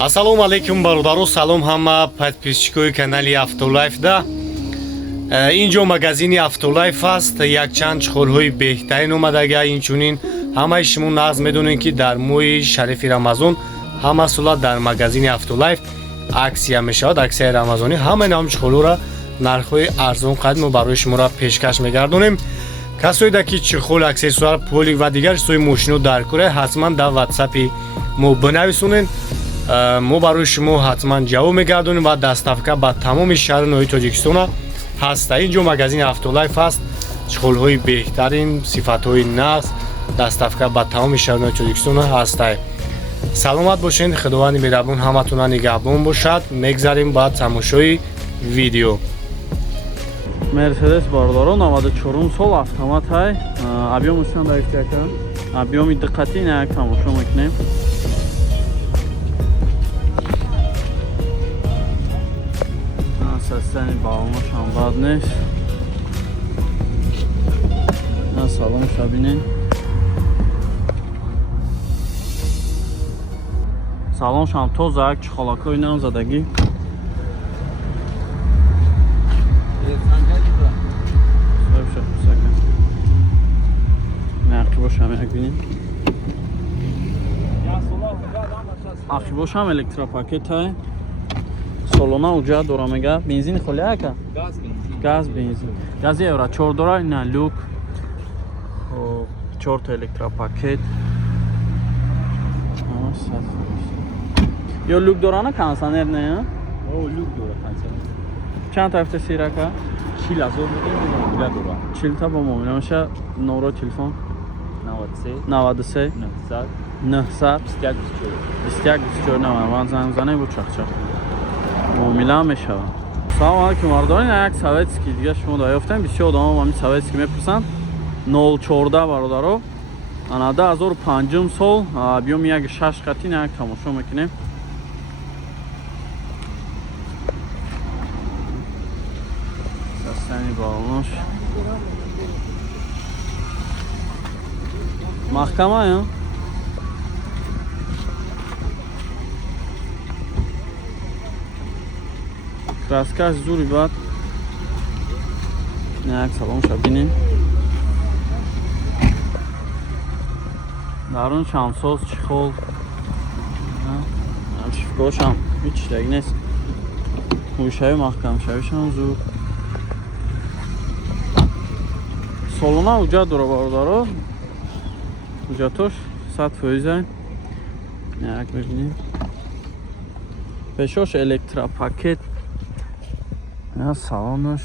Ассалому алайкум бародаро, салом ҳама подписчикои канали Автолайф да. Инҷо магазини Автолайф аст. Якчанд чухурҳои беҳтарин омадага. Инчунин ҳамаи шумо нағз медонед ки дар моҳи шарифи Рамазон ҳама сола дар магазини Автолайф аксия мешавад. Аксияи рамазонӣ ҳамаи навъи чухурҳоро нархҳои арзон қадмо барои шуморо пешкаш мегардонем. Касоеда ки чихол, аксессуар, полик ва дигар чизҳои мошино дар кора, ҳатман дар WhatsApp-и мо бинависонед. мо барои шумо ҳатман ҷавоб мегардонем ва доставка ба тамоми шаҳри ноҳияи Тоҷикистон ҳаста. Инҷо магазини Автолайф аст. Чихолҳои беҳтарин, сифатҳои нағз, доставка ба тамоми шаҳри ноҳияи Тоҷикистон ҳаста. саломат бошед. Худованди меҳрабон ҳаматона нигаҳбон бошад. Мегзарем ба тамошои видео. Мерседес бародаро 94 сол автомат ҳай. Объёмаш чанд яка? Объёми диққати як тамошо мекунем. Састани балонаш ҳам бад нест. Салонша бинен. Салонш ҳам тоза, як чихолакои нав задагӣ. Ақибош ҳам электропакет ҳай. Солона уҷа дора мега. Бензин холи ака? Газ бензин. Гази евро 4 дора, ина люк. 4 та электропакет. Ё люк дора на кондиционер не? О, люк дора кондиционер. Чанд та ҳафта сирака? 40,000 муомила дора. 40 та ба муомила меша. Номеро телефон 93 900 900 21 24 наман занг занем бо чахчах муомила мешавад. Салом алайкум бародарон, як советский дига шумо дарёфтем. Бисёр одамон ҳамин советский мепурсанд. 014 бародаро. Ана 2005 сол, объёми 6 қати, як тамошо мекунем. Састани балонош маҳкама ё? Краскаш зури бад. Як салонша бинем. Дарун шамсоз чихол. Шифкошам ҳеҷ чизе нест. Гӯшаи маҳкамшавишам зур. Солона уҷа дора бародаро. Уҷатош 100%. Як мебинем. Пешош электропакет. Я салонош,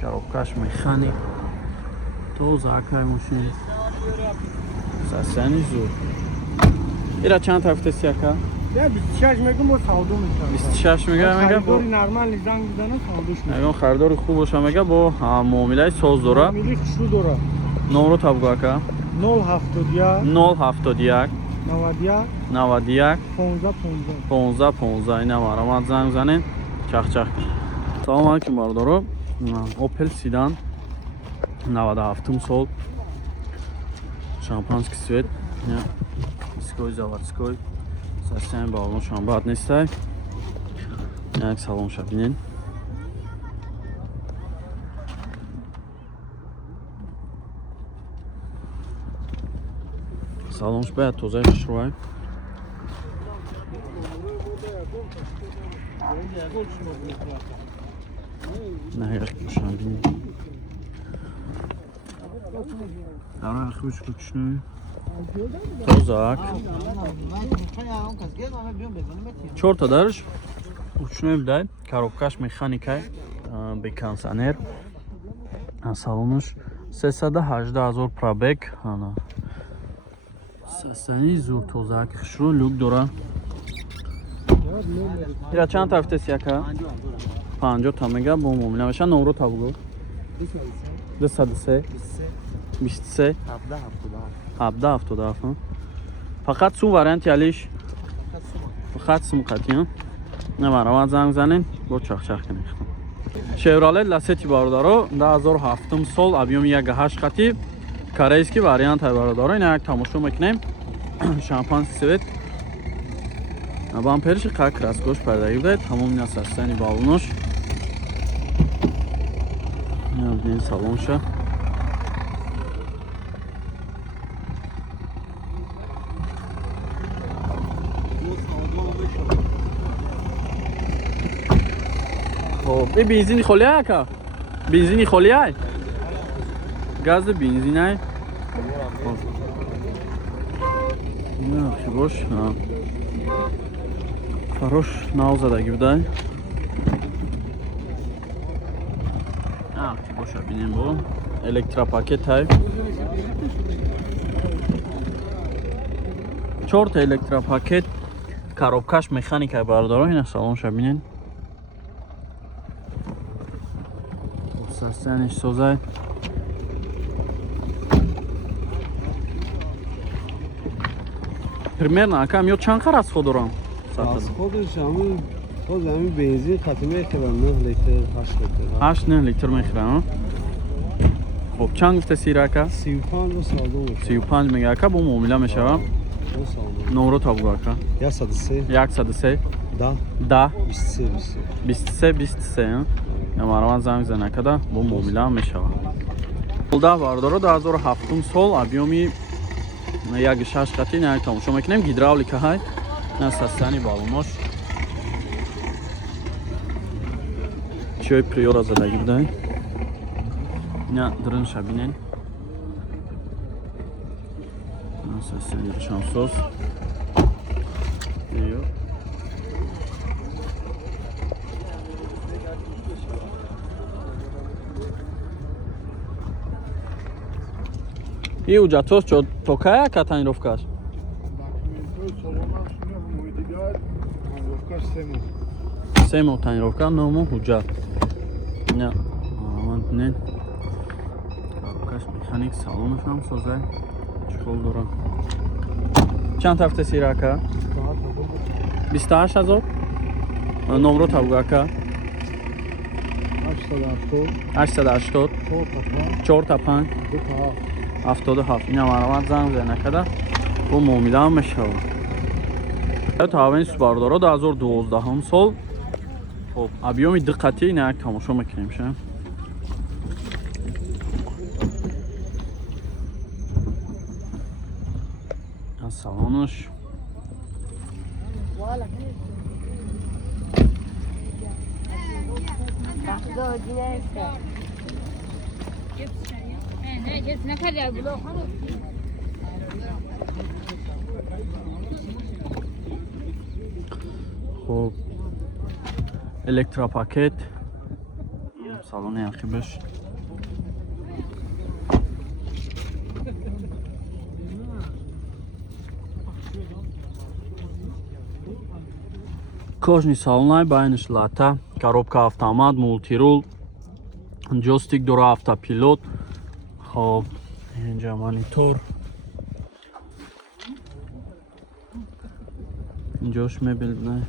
коробкаш механик. Тоза акай мошин. Састани зур. Ира чанд ҳафтаси ака? 26 мегам бо савдо мешавад. 26 мега мега бо нормал занг бизанам савдош мешавад. ягон харидори хуб боша мега бо муомилаи соз дора. Мили хушу дора. Номро табгӯ ака? 071 071 91 15 15 15 ина маромад занг занен. Чахчах. Салом алайкум бародаро. Opel Sedan 97 сол. Шампанский цвет. Диской заводской. Састани балонош ҳам бад нестай. Як салонша бинен. Салонш баъд тоза хушрӯай. Наҳияш кушам бинен. Ара хуш кушнӯй. Тозак. 4 та дарш. Кушнӯй бидай. Коробкаш механикай. Бе кондиционер. Салонош 318,000 пробег. Ана. Састани зур тозак хушрӯ люк дора. Ира чанд та ҳафтаси ака? 50 та мега бо муомила меша. Номро табгӯ. 203 23 1777. Фақат сум варианти алиш. Фақат сум қатия. Намарамад занг занен бо чахчах кунем. Chevrolet Lacetti бародаро 2007 сол, объёми 1.8 қати, корейский вариант ҳай бародаро. Ина як тамошо мекунем. Шампанский цвет. Бампериши как раз гош пайдагӣ будад. Тамоми насастани балонош. Ин салонша. Хоб, ин бензини холиай ака? Бензини холиай? Гази бензинай? Yaxshi bosh. Хорош навзадагӣ будай. Боша бинем бо электропакетай. 4 та электропакет. Коробкаш механикай бардоро. Ина салонша бинен. Сарсаниш созай. Примерно акам ё чанд расход дорам? Расходш ҳамин бензин қатӣ мехӯрам 9 литр 8 литр. 8 литр мехӯрам. Хоб чанд гуфта сирака? 35 ва салдон. 35 мега ака бо муомила мешава. Номро табуга ака. 103 103 10 10 23 23. Ямараман занг занакада бо муомила мешава. Пулда бардоро 2007 сол объёми 1.6 қати на тамошо мекунем. Гидравлика ҳай. Насастани балонош. Чой приора задагӣ будай. На дрынша бинен. Насастани рӯшансоз. Ё. И уҷатос чо то кая ка танировкаш? Семо танировка, ному ҳуҷҷат. Не, ман не. Каш механик салонаш ҳам созай. Чухол дорам. Чанд ҳафта сирака? 28000. Номро табуга ака? 880 4 та 5 77. Ина марамат занг занакада бо муомила ҳам мешава. Тавани субардоро 2012 сол. Хоб, объёми диққати ина як тамошо мекунем ша. Салонаш. Хоб, электропакет. Салони архиваш. Кожни салонай байнаш лата, коробка автомат, мултирул, джойстик дора, автопилот. Хоб, инҷа монитор. Инҷош мебел будай.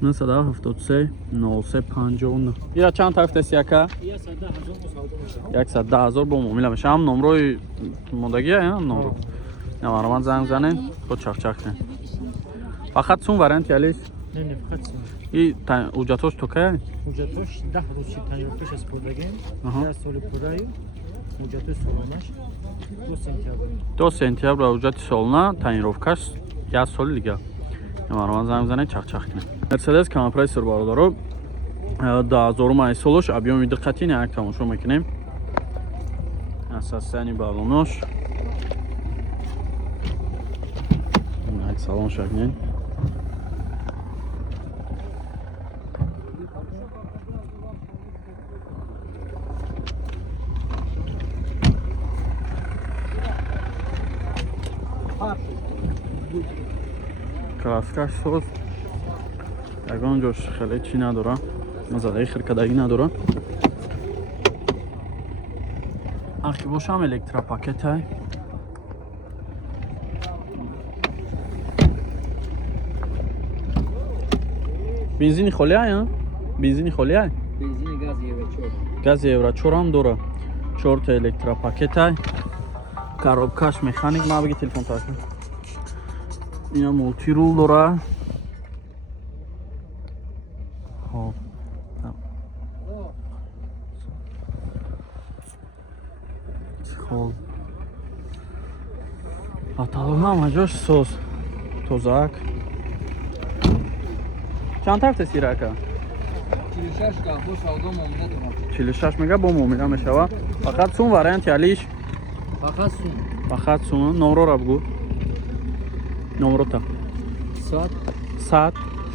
Насада 73 03 59. Ира чанд тафтаси ака? 110,000 бо муомила меша. Ҳам номрои мондагия я номро. Ямараман занг занен бо чахчах кунем. Фақат сум варианти алис? Не, фақат сум. И уҷатош то кая? Уҷатош 10 рӯз танировкаш исподагем. 10 соли пураю. Уҷатош солонаш 2 сентябр. 2 сентябр уҷати солона танировкаш 1 соли дига. Ямараман занг занен чахчах кунем. Мерседес компрессор бардоро 2005 солош объёми диққати ина як тамошо мекунем. Насастани балонош. Як салон шагнен. Краскаш соз. Ягон ҷош хеле чӣ надора. Мазадаи хиркадагӣ надора. Архивошам электропакетай. Бензини холиай, а? Бензини холиай? Бензини газ евро 4. Газ евро 4 ҳам дора. 4 та электропакетай. коробкаш механик ма бигӣ телефон таъсир ина мултирул дора. Хоп хоп аталон ҳама ҷош соз тозак. чанд тафт сирака 46 мега бо муомила мешавад. фақат сум варианти алиш фақат сум. номроро бигӯ. номрота 100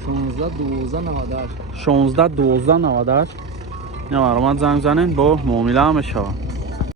16 12 98 намаромад занг занен бо муомила мешавад.